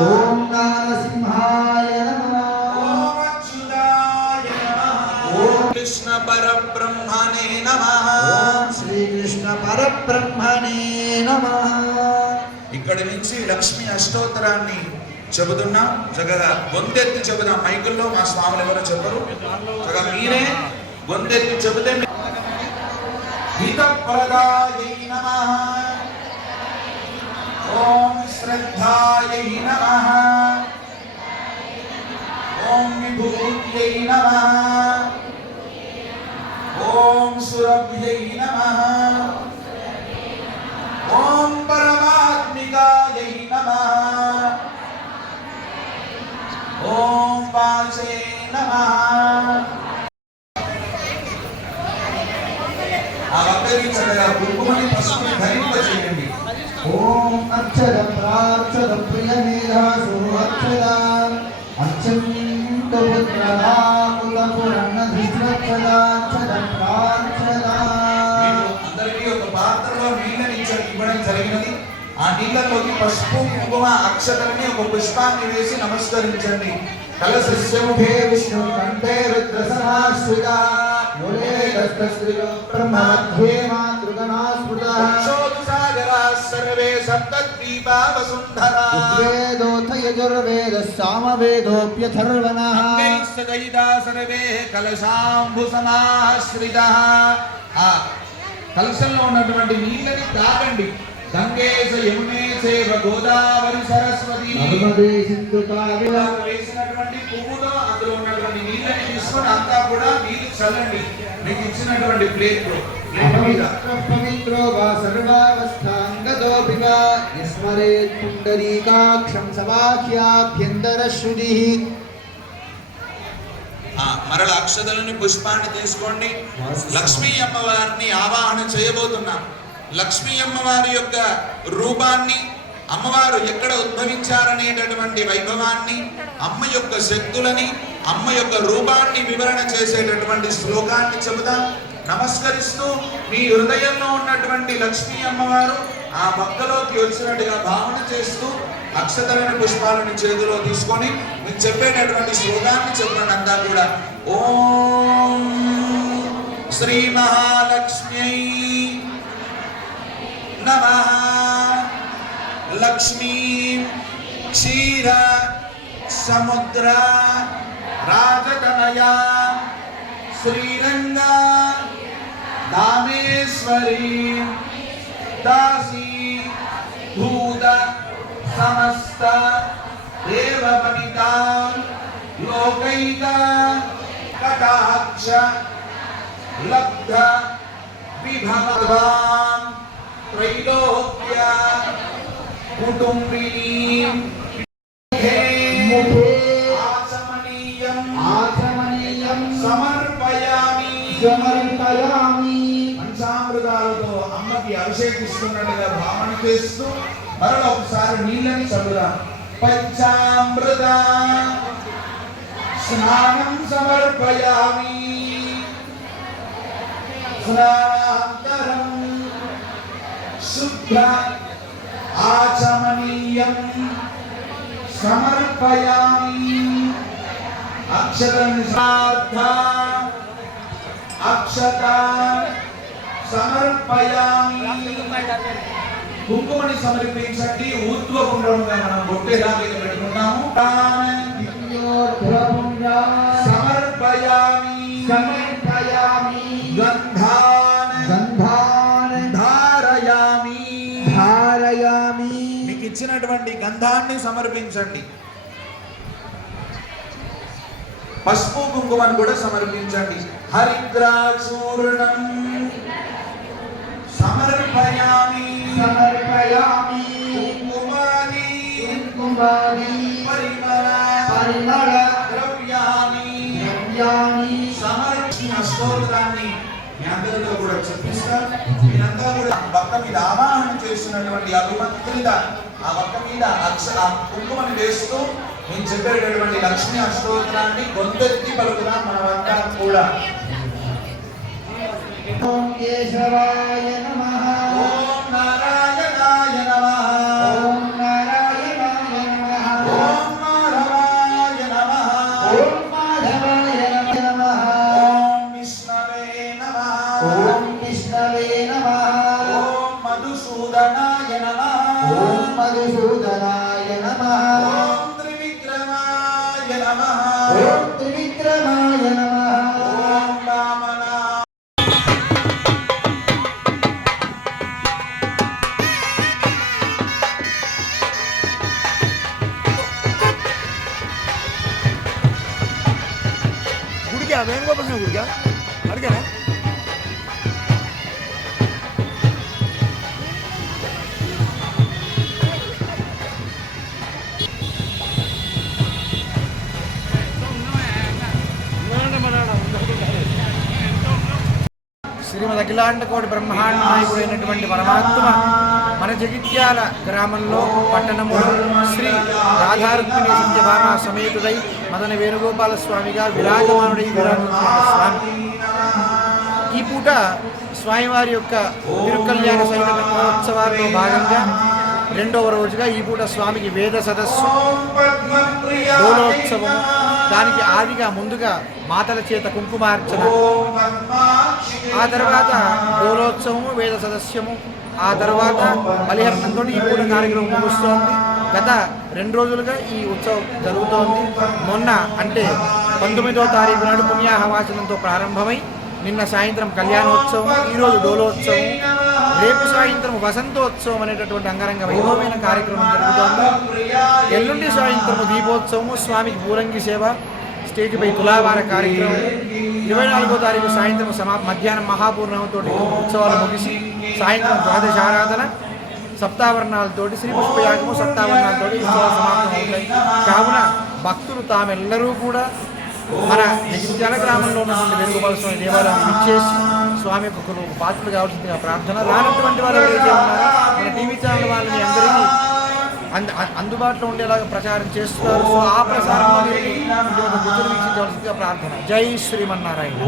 ఓం నారసింహాయ నమః. ఓం అచ్యుతాయ నమః. ఓం కృష్ణ పరబ్రహ్మణే నమః. ఓం శ్రీకృష్ణ పరబ్రహ్మణే నమః ఇక్కడి నుంచి లక్ష్మి అష్టోత్తరాన్ని చెబుతున్నాం. చక్కగా గొంతెత్తి చెబుదాం. మైకుల్లో మా స్వాములు ఎవరో చెప్పరు. చక్కగా మీరే గొంతెత్తి చెబితే మీ- హితప్రదాయై నమః. ఓం శ్రద్ధాయై నమః ఓం విభూత్యై నమః ఓం సురభ్యై నమః ఓం పరమాత్మికాయై నమః ఓం వాచే నమః ఆ ఒక్కరి చక్కగా కుంకుమని పసుపుని ధరింప చేయండి ఓం అక్షర ప్రాక్షర ప్రియ మేధాసు అక్షర అందరికీ ఒక పాత్రలో నీళ్ళని ఇవ్వడం జరిగినది. ఆ నీళ్ళలోకి పసుపు కుంకుమ అక్షతలని ఒక పుష్పాన్ని వేసి నమస్కరించండి. కలశస్యముఖే విష్ణు కంఠే రుద్ర సమాశ్రిత మూలే దస్తశ్రీలో బ్రహ్మధ్యే మాతృగణాస్మృత సర్వే కలశాంబు సమాశ్రితః ఆ కలశంలో ఉన్నటువంటి నీళ్ళని తాగండి. గంగేశ యమునే చేవ గోదావరి సరస్వతి. వేసినటువంటి పువ్వులో అందులో ఉన్నటువంటి నీళ్ళని తీసుకొని అంతా కూడా నీళ్ళు చల్లండి. మీకు ఇచ్చినటువంటి ప్లేట్లో పవిత్రో వా విస్మరేత్ పుండరీకాక్షం మరల అక్షతలని పుష్పాన్ని తీసుకోండి. లక్ష్మీ అమ్మవారిని ఆవాహన చేయబోతున్నాం. లక్ష్మీ అమ్మవారి యొక్క రూపాన్ని అమ్మవారు ఎక్కడ ఉద్భవించారనేటటువంటి వైభవాన్ని అమ్మ యొక్క శక్తులని అమ్మ యొక్క రూపాన్ని వివరణ చేసేటటువంటి శ్లోకాన్ని చెబుదాం. నమస్కరిస్తూ మీ హృదయంలో ఉన్నటువంటి లక్ష్మీ అమ్మవారు ఆ మొక్కలోకి వచ్చినట్టుగా భావన చేస్తూ అక్షతమైన పుష్పాలను చేతిలో తీసుకొని మీకు చెప్పేటటువంటి శ్లోకాన్ని చెప్పినంతా కూడా. ఓం శ్రీ మహాలక్ష్మ్యై నమ. లక్ష్మీ క్షీర సముద్ర రాజతనయా శ్రీరంగా दामेश्वरी दासी भूत समस्त देवपतिता लोकैता कटाक्ष लब्ध विभवान् त्रैलोक्य आचमनीयम् आचमनीयम् समर्पयामि। అభిషేకిస్తున్నట్టుగా భావన చేస్తూ మరొక ఒకసారి నీళ్ళని చదువురా పంచామృత స్నానం సమర్పయామి. స్నానాంతరం శుద్ధ ఆచమనీయం సమర్పయామి. అక్షరాన్ని శ్రాద్ధ అక్షత సమర్పయామి. కుంకుమని సమర్పించండి. ఊర్ధ్వపుండ్రముగా మనం బొట్టు ఎలా మీద పెట్టుకుంటాము? సమర్పయామి. సమర్పయామి. గంధాన్. గంధాన్. ధారయామి. ధారయామి. మీకు ఇచ్చినటువంటి గంధాన్ని సమర్పించండి. పసుపు కుంకుమను కూడా సమర్పించండి. హరిద్రాచూర్ణం సమర్పయామి. సమర్పయామి. కుంకుమాని కుంకుమాని పరిమళ. పరిమళ. ద్రవ్యాన్ని ద్రవ్యాని సమర్పించిన స్తోత్రాన్ని మీ అందరితో కూడా చెప్పిస్తారు మీరంతా కూడా పక్క మీద ఆవాహన చేస్తున్నటువంటి అభిమంత్రిత ఆ పక్క మీద అక్ష ఆ కుంకుమని వేస్తూ నేను చెప్పేటటువంటి లక్ష్మీ అష్టోత్తరాన్ని గొంతెత్తి పలుకుదాం మనమంతా కూడా. కేశవాయ నమ ఓం నారాయణాయ నమ ఓం నారాయణాయ నమ ఓం మాధవాయ నమ ఓం మాధవాయ నమ ఓం విష్ణవే మధుసూదనాయ నమ త్రివిక్రమాయ నమ వేణుగోపాల స్వామి గుడికా? అడిగానా శ్రీమద్ అఖిలాండ కోటి బ్రహ్మాండ నాయకుడైనటువంటి పరమాత్మ మన జగిత్యాల గ్రామంలో పట్టణంలో శ్రీ రాధారుక్మిణి సత్యభామ సమేతుడై మదన వేణుగోపాల స్వామిగా విరాజమానుడై స్వామి. ఈ పూట స్వామివారి యొక్క తిరుకల్యాణ సహిత మహోత్సవాల్లో భాగంగా రెండవ రోజుగా ఈ పూట స్వామికి వేద సదస్సు ఓం డోలోత్సవం దానికి ఆదిగా ముందుగా మాతల చేత కుంకుమార్చన. ఆ తర్వాత డోలోత్సవము సదస్యము. ఆ తర్వాత బలిహరణంతో ఈ పూట కార్యక్రమం ముగుస్తోంది. గత రెండు రోజులుగా ఈ ఉత్సవం జరుగుతోంది. మొన్న అంటే పంతొమ్మిదవ తారీఖు నాడు పుణ్యాహవాచనంతో ప్రారంభమై నిన్న సాయంత్రం కళ్యాణోత్సవం ఈరోజు డోలోత్సవం రేపు సాయంత్రం వసంతోత్సవం అనేటటువంటి అంగరంగ వైభవమైన కార్యక్రమం జరుగుతోంది. ఎల్లుండి సాయంత్రం దీపోత్సవము స్వామికి పూరంగి సేవ స్టేజ్పై తులావార కార్యక్రమం. ఇరవై నాలుగో తారీఖు సాయంత్రం సమా మధ్యాహ్నం మహాపూర్ణంతో ఉత్సవాలు ముగిసి సాయంత్రం ద్వాదశ ఆరాధన సప్తావరణాలతోటి శ్రీ పుష్పయాగము సప్తావరణాలతోటి ఉత్సవాలు సమాప్తం అవుతాయి. కావున భక్తులు తామెల్లరూ కూడా మన జల గ్రామంలో ఉన్నటువంటి వెనుకబాల స్వామి దేవాలయం ఇచ్చేసి స్వామి ఒకరు పాత్రలు కావాల్సిందిగా ప్రార్థన. రానటువంటి వాళ్ళు ఎవరైతే ఉన్నారో మన టీవీ ఛానల్ వాళ్ళని అందరికీ అందు అందుబాటులో ఉండేలాగా ప్రచారం చేస్తున్నారు. సో ఆ ప్రసారంలో వీక్షించవలసిందిగా ప్రార్థన. జై శ్రీమన్నారాయణ.